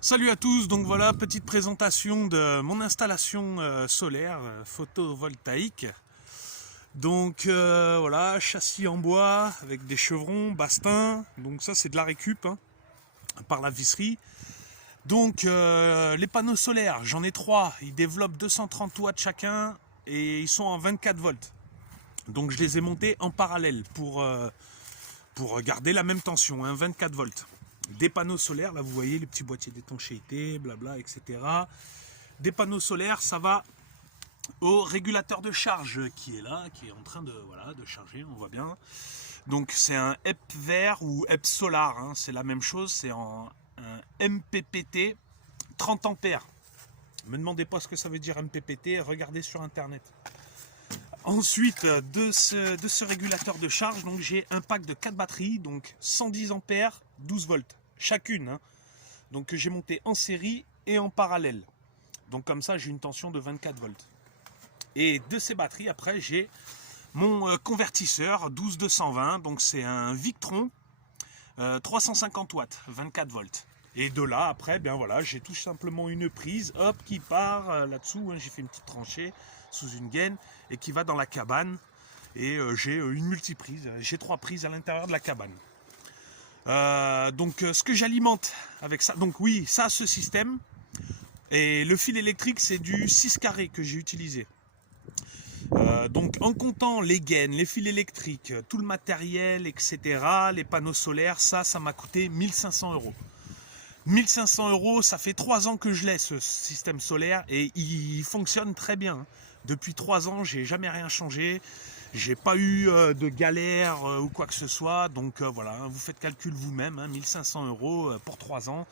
Salut à tous, donc voilà, petite présentation de mon installation solaire photovoltaïque. Donc voilà, châssis en bois avec des chevrons, bastins, donc ça c'est de la récup par la visserie. Donc les panneaux solaires, j'en ai trois, ils développent 230 watts chacun et ils sont en 24 volts. Donc je les ai montés en parallèle pour garder la même tension, 24 volts. Des panneaux solaires, là vous voyez les petits boîtiers d'étanchéité, blabla, etc. Des panneaux solaires, ça va au régulateur de charge qui est là, qui est en train de, voilà, de charger, on voit bien. Donc c'est un EP vert ou EP solar, c'est la même chose, c'est un MPPT 30 ampères. Ne me demandez pas ce que ça veut dire MPPT, regardez sur internet. Ensuite, de ce régulateur de charge, donc j'ai un pack de 4 batteries, donc 110 ampères, 12 volts, chacune. Donc que j'ai monté en série et en parallèle. Donc comme ça, j'ai une tension de 24 volts. Et de ces batteries, après, j'ai mon convertisseur 12220, donc c'est un Victron 350 watts, 24 volts. Et de là, après, bien voilà, j'ai tout simplement une prise, hop, qui part là-dessous. J'ai fait une petite tranchée sous une gaine et qui va dans la cabane. Et j'ai une multiprise, j'ai 3 prises à l'intérieur de la cabane. Donc ce que j'alimente avec ça, donc oui, ça, ce système. Et le fil électrique, c'est du 6 carré que j'ai utilisé. Donc en comptant les gaines, les fils électriques, tout le matériel, etc., les panneaux solaires, ça m'a coûté 1500 euros. 1500 euros, ça fait 3 ans que je l'ai, ce système solaire, et il fonctionne très bien. Depuis 3 ans, j'ai jamais rien changé, j'ai pas eu de galère ou quoi que ce soit, donc voilà, vous faites calcul vous-même, 1500 euros pour 3 ans,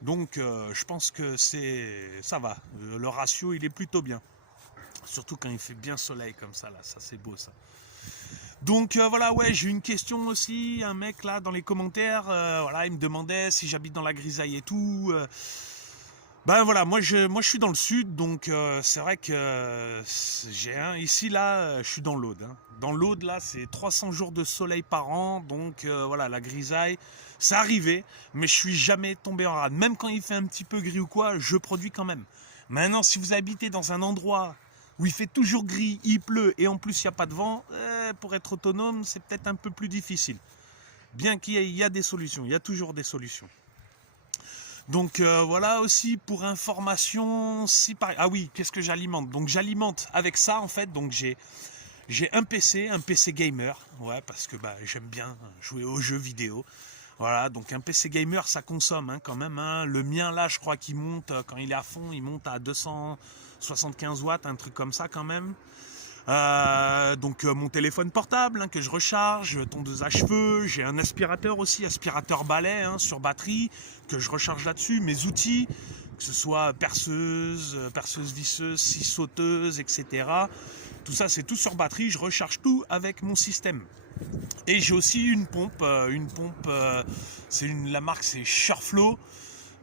donc je pense que ça va, le ratio il est plutôt bien. Surtout quand il fait bien soleil comme ça, là, ça c'est beau ça. Donc voilà, ouais, j'ai une question aussi, un mec là dans les commentaires, voilà, il me demandait si j'habite dans la grisaille et tout. Ben voilà, moi je suis dans le sud, donc c'est vrai que ici là, je suis dans l'Aude. Dans l'Aude là, c'est 300 jours de soleil par an, donc voilà, la grisaille, c'est arrivé, mais je suis jamais tombé en rade. Même quand il fait un petit peu gris ou quoi, je produis quand même. Maintenant, si vous habitez dans un endroit où il fait toujours gris, il pleut et en plus il n'y a pas de vent, pour être autonome, c'est peut-être un peu plus difficile. Bien qu'il y a des solutions, il y a toujours des solutions. Donc voilà aussi pour information, ah oui, qu'est-ce que j'alimente? Donc j'alimente avec ça en fait, donc j'ai un PC gamer, ouais, parce que j'aime bien jouer aux jeux vidéo. Voilà, donc un PC gamer ça consomme quand même. Le mien là, je crois qu'il monte, quand il est à fond, il monte à 275 watts, un truc comme ça quand même. Donc mon téléphone portable que je recharge, tondeuse à cheveux, j'ai un aspirateur aussi, aspirateur balai sur batterie que je recharge là-dessus, mes outils, que ce soit perceuse visseuse, scie sauteuse, etc. Tout ça c'est tout sur batterie, je recharge tout avec mon système. Et j'ai aussi une pompe, la marque c'est Sureflow.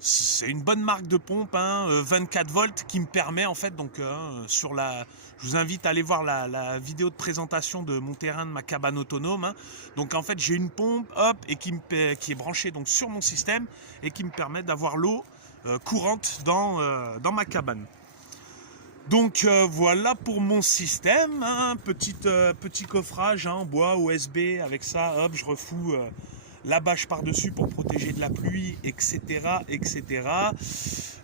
C'est une bonne marque de pompe, 24 volts, qui me permet en fait, donc je vous invite à aller voir la vidéo de présentation de mon terrain, de ma cabane autonome. Donc en fait j'ai une pompe, hop, et qui est branchée donc sur mon système et qui me permet d'avoir l'eau courante dans ma cabane. Donc voilà pour mon système, petit coffrage en bois OSB, avec ça, hop, je refous la bâche par-dessus pour protéger de la pluie, etc., etc.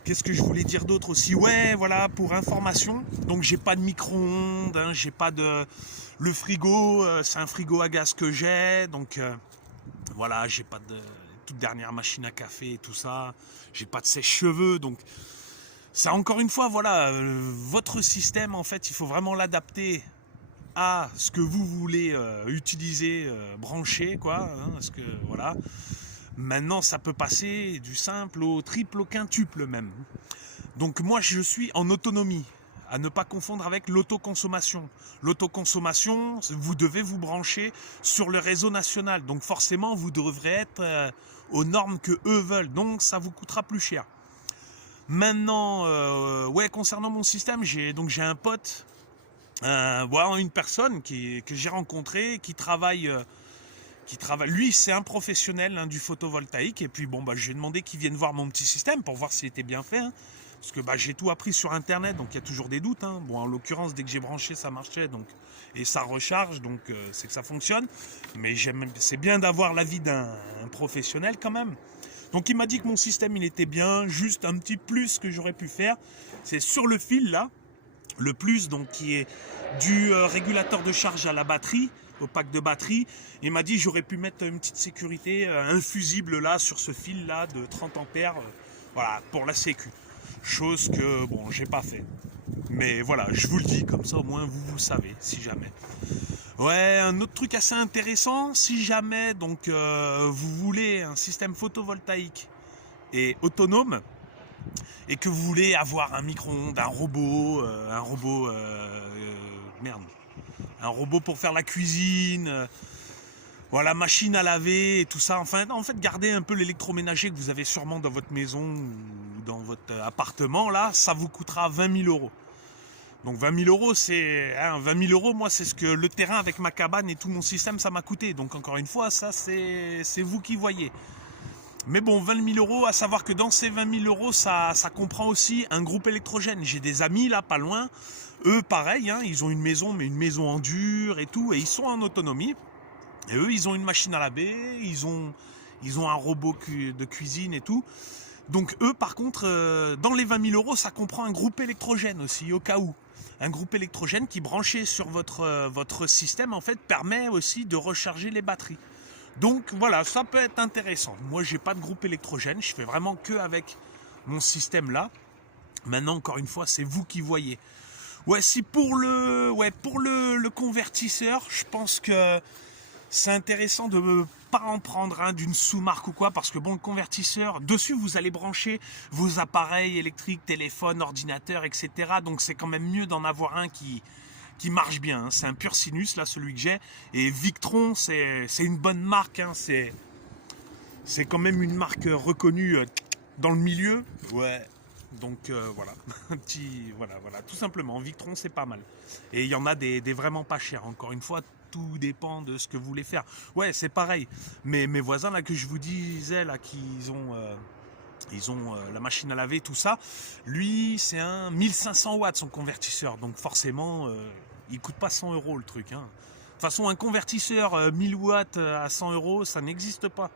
Qu'est-ce que je voulais dire d'autre aussi? Ouais, voilà, pour information, donc j'ai pas de micro-ondes, j'ai pas de... Le frigo, c'est un frigo à gaz que j'ai, donc voilà, j'ai pas de toute dernière machine à café et tout ça, j'ai pas de sèche-cheveux, donc... Ça, encore une fois, voilà, votre système, en fait, il faut vraiment l'adapter à ce que vous voulez utiliser, brancher, quoi. Parce que, voilà. Maintenant, ça peut passer du simple au triple, au quintuple même. Donc, moi, je suis en autonomie, à ne pas confondre avec l'autoconsommation. L'autoconsommation, vous devez vous brancher sur le réseau national. Donc, forcément, vous devrez être aux normes que eux veulent. Donc, ça vous coûtera plus cher. Maintenant, ouais, concernant mon système, j'ai un pote, voilà, une personne que j'ai rencontrée, qui travaille qui travaille. Lui, c'est un professionnel du photovoltaïque. Et puis bon, bah, j'ai demandé qu'il vienne voir mon petit système pour voir s'il était bien fait. Hein. Parce que bah, j'ai tout appris sur internet, donc il y a toujours des doutes. Hein. Bon, en l'occurrence, dès que j'ai branché, ça marchait, donc et ça recharge, donc c'est que ça fonctionne. Mais c'est bien d'avoir l'avis d'un professionnel quand même. Donc il m'a dit que mon système il était bien, juste un petit plus que j'aurais pu faire, c'est sur le fil là, le plus donc qui est du régulateur de charge à la batterie, au pack de batterie. Il m'a dit j'aurais pu mettre une petite sécurité, un fusible là sur ce fil là de 30 ampères, voilà, pour la sécu. Chose que bon j'ai pas fait. Mais voilà, je vous le dis, comme ça au moins vous savez, si jamais. Ouais, un autre truc assez intéressant, si jamais donc vous voulez un système photovoltaïque et autonome, et que vous voulez avoir un micro-ondes, un robot pour faire la cuisine, voilà, machine à laver et tout ça. Enfin, en fait, gardez un peu l'électroménager que vous avez sûrement dans votre maison ou dans votre appartement, là, ça vous coûtera 20 000 euros. Donc 20 000 euros, c'est 20 000 euros, moi, c'est ce que le terrain avec ma cabane et tout mon système, ça m'a coûté. Donc encore une fois, ça, c'est vous qui voyez. Mais bon, 20 000 euros, à savoir que dans ces 20 000 euros, ça comprend aussi un groupe électrogène. J'ai des amis là, pas loin. Eux, pareil, hein, ils ont une maison, mais une maison en dur et tout, et ils sont en autonomie. Et eux, ils ont une machine à laver, ils ont un robot de cuisine et tout. Donc eux, par contre, dans les 20 000 euros, ça comprend un groupe électrogène aussi, au cas où. Un groupe électrogène qui, branché sur votre système, en fait, permet aussi de recharger les batteries. Donc voilà, ça peut être intéressant. Moi, j'ai pas de groupe électrogène, je fais vraiment que avec mon système là. Maintenant, encore une fois, c'est vous qui voyez. Ouais, si pour le convertisseur, je pense que c'est intéressant de ne pas en prendre d'une sous-marque ou quoi, parce que bon, le convertisseur, dessus vous allez brancher vos appareils électriques, téléphone, ordinateur, etc. Donc c'est quand même mieux d'en avoir un qui marche bien. Hein. C'est un pur sinus là, celui que j'ai. Et Victron, c'est une bonne marque. Hein. C'est quand même une marque reconnue dans le milieu. Ouais. Donc voilà, voilà, tout simplement. Victron, c'est pas mal. Et il y en a des vraiment pas chers. Encore une fois, tout dépend de ce que vous voulez faire. Ouais, c'est pareil. Mais mes voisins là que je vous disais là, qu'ils ont la machine à laver, tout ça. Lui, c'est un 1500 watts son convertisseur. Donc forcément, il coûte pas 100 euros le truc. Hein. De toute façon, un convertisseur 1000 watts à 100 euros, ça n'existe pas.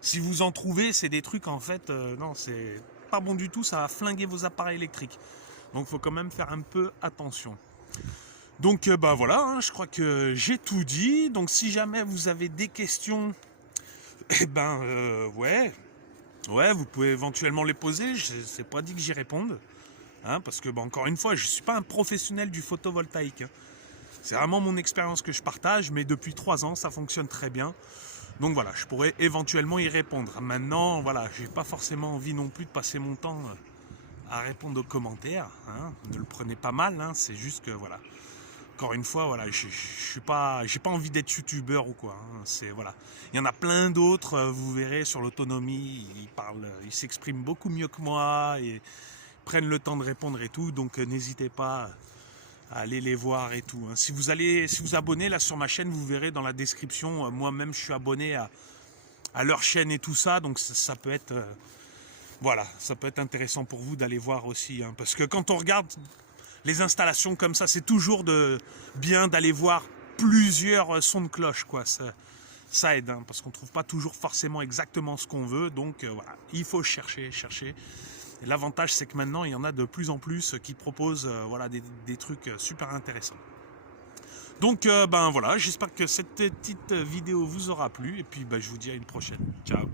Si vous en trouvez, c'est des trucs en fait, non, c'est pas bon du tout, ça va flinguer vos appareils électriques. Donc il faut quand même faire un peu attention. Donc bah voilà, hein, je crois que j'ai tout dit. Donc si jamais vous avez des questions, eh ben ouais, vous pouvez éventuellement les poser. C'est pas dit que j'y réponde, hein, parce que bah, encore une fois, je suis pas un professionnel du photovoltaïque. Hein. C'est vraiment mon expérience que je partage, mais depuis 3 ans, ça fonctionne très bien. Donc voilà, je pourrais éventuellement y répondre. Maintenant, voilà, j'ai pas forcément envie non plus de passer mon temps à répondre aux commentaires. Hein. Ne le prenez pas mal, hein, c'est juste que voilà. Encore une fois, voilà, j'ai pas envie d'être youtubeur ou quoi. Hein, c'est voilà. Il y en a plein d'autres, vous verrez sur l'autonomie, ils s'expriment beaucoup mieux que moi et prennent le temps de répondre et tout. Donc n'hésitez pas à aller les voir et tout. Hein. Si vous abonnez là sur ma chaîne, vous verrez dans la description. Moi-même, je suis abonné à leur chaîne et tout ça, donc ça peut être voilà, ça peut être intéressant pour vous d'aller voir aussi. Hein, parce que quand on regarde les installations comme ça, c'est toujours bien d'aller voir plusieurs sons de cloche, quoi. Ça aide, hein, parce qu'on ne trouve pas toujours forcément exactement ce qu'on veut. Donc voilà, il faut chercher. Et l'avantage, c'est que maintenant, il y en a de plus en plus qui proposent voilà, des trucs super intéressants. Donc ben voilà, j'espère que cette petite vidéo vous aura plu. Et puis ben, je vous dis à une prochaine. Ciao.